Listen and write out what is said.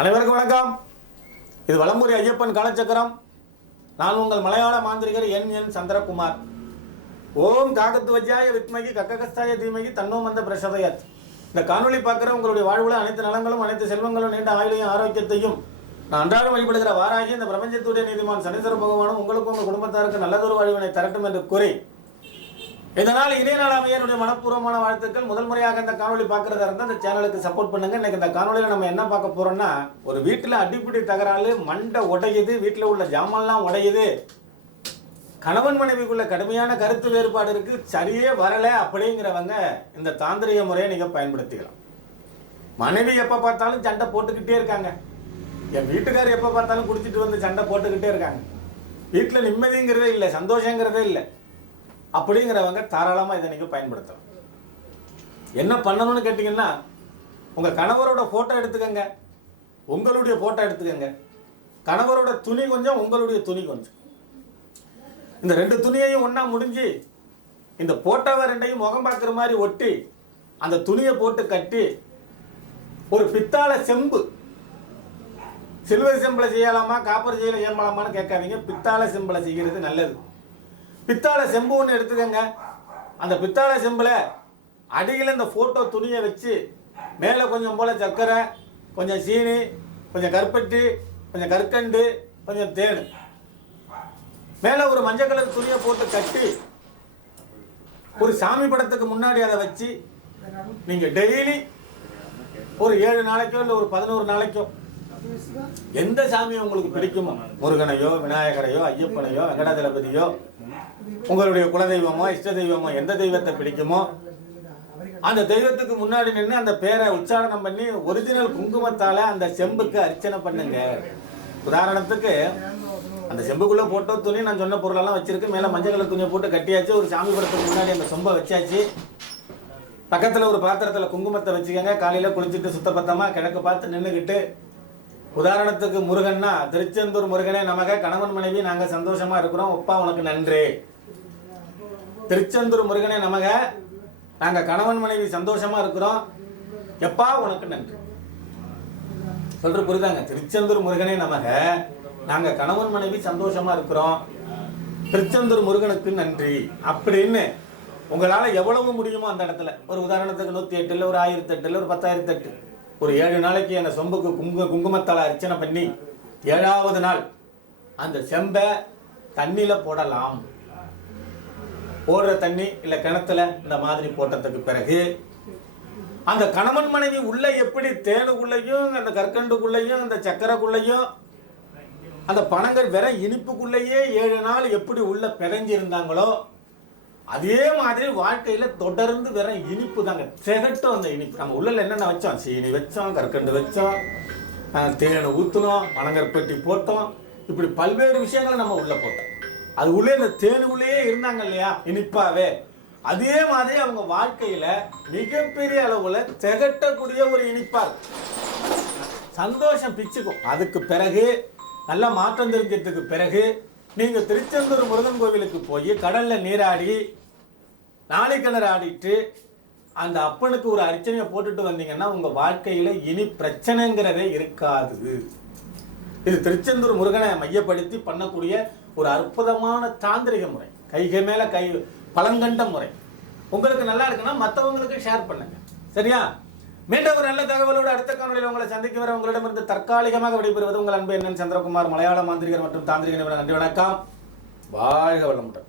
அனைவருக்கும் வணக்கம். இது வலம்புரி ஐயப்பன் காலச்சக்கரம். நான் உங்கள் மலையாள மாந்திரிகர் என் என் சந்திரகுமார். ஓம் காகத்து வஜ்ஜாய வித்மகி கக்ககஸ்தாய தீமகி தன்னோ மந்த பிரசதயத். இந்த காணொலி பார்க்குற உங்களுடைய வாழ்வுல அனைத்து நலங்களும் அனைத்து செல்வங்களும் நீண்ட ஆயுளையும் ஆரோக்கியத்தையும் நான் அன்றாடம் வழிபடுகிற வாராகி இந்த பிரபஞ்சத்துடைய நீதிமான் சனீஸ்வர பகவானும் உங்களுக்கும் உங்கள் குடும்பத்தாருக்கு நல்லதொரு வாழ்வினை தரட்டும் என்று கூறி இதனால் இதே நாள் அமையனுடைய மனப்பூர்வமான வாழ்த்துக்கள். முதல் முறையாக இந்த காணொளி பார்க்கறதா இருந்தால் இந்த சேனலுக்கு சப்போர்ட் பண்ணுங்க. இன்னைக்கு இந்த காணொளியில் நம்ம என்ன பார்க்க போறோம்னா ஒரு வீட்டில் அடிப்படி தகராறு மண்டை உடையுது வீட்டில் உள்ள ஜாமான்லாம் உடையுது. கணவன் மனைவிக்குள்ள கடுமையான கருத்து வேறுபாடு இருக்கு. சரியே வரல அப்படிங்கிறவங்க இந்த தாந்திரிக முறையை நீங்க பயன்படுத்திக்கலாம். மனைவி எப்போ பார்த்தாலும் சண்டை போட்டுக்கிட்டே இருக்காங்க. என் வீட்டுக்காரர் எப்போ பார்த்தாலும் குடிச்சிட்டு வந்து சண்டை போட்டுக்கிட்டே இருக்காங்க. வீட்டில் நிம்மதிங்கிறதே இல்லை சந்தோஷங்கிறதே இல்லை. அப்படிங்கிறவங்க தாராளமாக இதை நீங்கள் பயன்படுத்தலாம். என்ன பண்ணணும்னு கேட்டிங்கன்னா உங்கள் கணவரோட ஃபோட்டோ எடுத்துக்கங்க. உங்களுடைய ஃபோட்டோ எடுத்துக்கங்க. கணவரோட துணி கொஞ்சம் உங்களுடைய துணி கொஞ்சம். இந்த ரெண்டு துணியையும் ஒன்றா முடிஞ்சு இந்த போட்டோவை ரெண்டையும் முகம் பார்க்குற மாதிரி ஒட்டி அந்த துணியை போட்டு கட்டி ஒரு பித்தாளை செம்பு. சில்வர் செம்பில் செய்யலாமா காப்பர் செய்யலாமான்னு கேட்காதீங்க. பித்தாளை செம்பில் செய்கிறது நல்லது. பித்தாளை செம்பு ஒன்று எடுத்துக்கங்க. அந்த பித்தாளை செம்பில் அடியில் இந்த ஃபோட்டோ துணியை வச்சு மேலே கொஞ்சம் போல் சர்க்கரை கொஞ்சம் சீனி கொஞ்சம் கருப்பட்டி கொஞ்சம் கற்கண்டு கொஞ்சம் தேன். மேலே ஒரு மஞ்சள் கலர் துணியை போட்டு கட்டி ஒரு சாமி படத்துக்கு முன்னாடி அதை வச்சு நீங்கள் டெய்லி ஒரு ஏழு நாளைக்கோ இல்லை ஒரு பதினோரு நாளைக்கோ எந்த சாமியை உங்களுக்கு பிடிக்குமோ? முருகனையோ விநாயகரையோ ஐயப்பனையோ வெங்கடாஜலபதியோ உங்களுடைய குலதெய்வமோ இஷ்ட தெய்வமோ எந்த தெய்வத்தை பிடிக்குமோ அந்த தெய்வத்துக்கு முன்னாடி நின்று அந்த பேரை உச்சாரணம் பண்ணி ஒரிஜினல் குங்குமத்தால அந்த செம்புக்கு அர்ச்சனை பண்ணுங்க. உதாரணத்துக்கு அந்த செம்புக்குள்ள போட்டோ துணி நான் சொன்ன பொருளெல்லாம் வச்சிருக்கு. மேல மஞ்சள் கலர் துணியை போட்டு கட்டியாச்சு. ஒரு சாமி படத்துக்கு முன்னாடி அந்த சொம்பை வச்சாச்சு. பக்கத்துல ஒரு பாத்திரத்துல குங்குமத்தை வச்சுக்கோங்க. காலையில குளிச்சுட்டு சுத்தபத்தமா கிழக்கு பார்த்து நின்றுக்கிட்டு உதாரணத்துக்கு முருகன்னா திருச்செந்தூர் முருகனே நமக கணவன் மனைவி நாங்க சந்தோஷமா இருக்கிறோம். அப்பா உனக்கு நன்றி. திருச்செந்தூர் முருகனே நமக நாங்க கணவன் மனைவி சந்தோஷமா இருக்கிறோம். எப்பா உனக்கு நன்றி. சொல்ற புரிதாங்க? திருச்செந்தூர் முருகனே நமக நாங்க கணவன் மனைவி சந்தோஷமா இருக்கிறோம். திருச்செந்தூர் முருகனுக்கு நன்றி. அப்படின்னு உங்களால எவ்வளவு முடியுமோ அந்த இடத்துல. ஒரு உதாரணத்துக்கு நூத்தி எட்டு இல்ல ஒரு ஆயிரத்தி எட்டு இல்ல ஒரு பத்தாயிரத்தி எட்டு. ஒரு ஏழு நாளைக்கு அந்த சொம்புக்கு குங்கு குங்குமத்தால் அர்ச்சனை பண்ணி ஏழாவது நாள் அந்த செம்பை தண்ணியில் போடலாம். போடுற தண்ணி இல்லை கிணத்துல இந்த மாதிரி போட்டதுக்கு பிறகு அந்த கணவன் மனைவி உள்ள எப்படி தேனுக்குள்ளேயும் அந்த கற்கண்டுக்குள்ளேயும் அந்த சக்கரைக்குள்ளேயும் அந்த பணங்கள் வெற இனிப்புக்குள்ளேயே ஏழு நாள் எப்படி உள்ள பிறஞ்சிருந்தாங்களோ அதே மாதிரி வாழ்க்கையில தொடர்ந்து வெறும் இனிப்பு தாங்க. திகட்டும் அந்த இனிப்பு. நம்ம உள்ள என்னென்ன வச்சோம்? சீனி வச்சோம் கற்கண்டு வச்சோம் தேனை ஊற்றுனோம் பனங்கற்பட்டி போட்டோம். இப்படி பல்வேறு விஷயங்களை நம்ம உள்ள போட்டோம். அது உள்ளே இந்த தேனுக்குள்ளேயே இருந்தாங்க இல்லையா? இனிப்பாவே. அதே மாதிரி அவங்க வாழ்க்கையில மிகப்பெரிய அளவுல திகட்டக்கூடிய ஒரு இனிப்பாக சந்தோஷம் பிச்சுக்கும். அதுக்கு பிறகு நல்ல மாற்றம் தெரிஞ்சதுக்கு பிறகு நீங்க திருச்செந்தூர் முருகன் கோவிலுக்கு போய் கடல்ல நீராடி நாளை கிணறு ஆடிட்டு அந்த அப்பனுக்கு ஒரு அர்ச்சனையை போட்டுட்டு வந்தீங்கன்னா உங்க வாழ்க்கையில இனி பிரச்சனைங்கிறதே இருக்காது. இது திருச்செந்தூர் முருகனை மையப்படுத்தி பண்ணக்கூடிய ஒரு அற்புதமான தாந்திரிக முறை. கைகை மேல கை பழங்கண்ட முறை. உங்களுக்கு நல்லா இருக்குன்னா மற்றவங்களுக்கு ஷேர் பண்ணுங்க. சரியா? மீண்டும் ஒரு நல்ல தகவலோடு அடுத்த காணொலியில் உங்களை சந்திக்கும் வர உங்களிடமிருந்து தற்காலிகமாக விடைபெறுவது உங்கள் அன்பு என்ன சந்திரகுமார் மலையாள மாந்திரிகர் மற்றும் தாந்திரிகர் நன்றி வணக்கம். வாழ்க வளமுடன்.